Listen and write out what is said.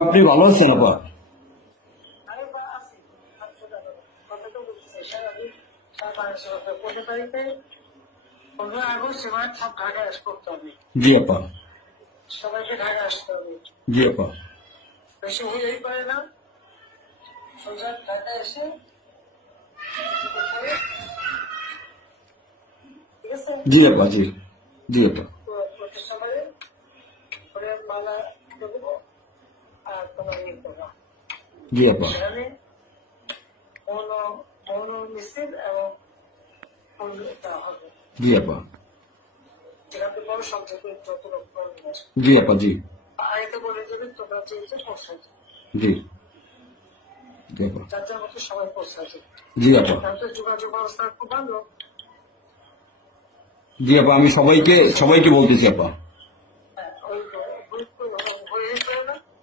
আপনি ভালো আছেন আপা? আমি বা আছি। কথা তো বলতেছি সারাদিন 15 তারিখে 15 আগস্ট এবার সব ঢাকায় করতে হবে। জি আপা। সবাইকে ঢাকায় আসতে হবে। জি আপা। বেশি হইলেই পারে না, সোজা ঢাকায় এসে ঠিক আছে জি আপা। জি জি আপা। প্রতিষ্ঠানে করে মালা দেবো আর তোমার ইয়ে করবা। জি আপা। সেখানে মৌন মৌন মিছিল এবং ফুল দেওয়া হবে। জি আপা। যেখানে বড় সংখ্যক যত লোক করবে। জি আপা। জি আগে বলে দেবে তোমরা চেয়েছো পৌঁছাতে। জি জি আপা। যার যার মতো সবাই পৌঁছাতে। জি আপা। তাহলে যোগাযোগ ব্যবস্থা খুব ভালো। জি আপা, আমি সবাইকে বলতেছি আপা।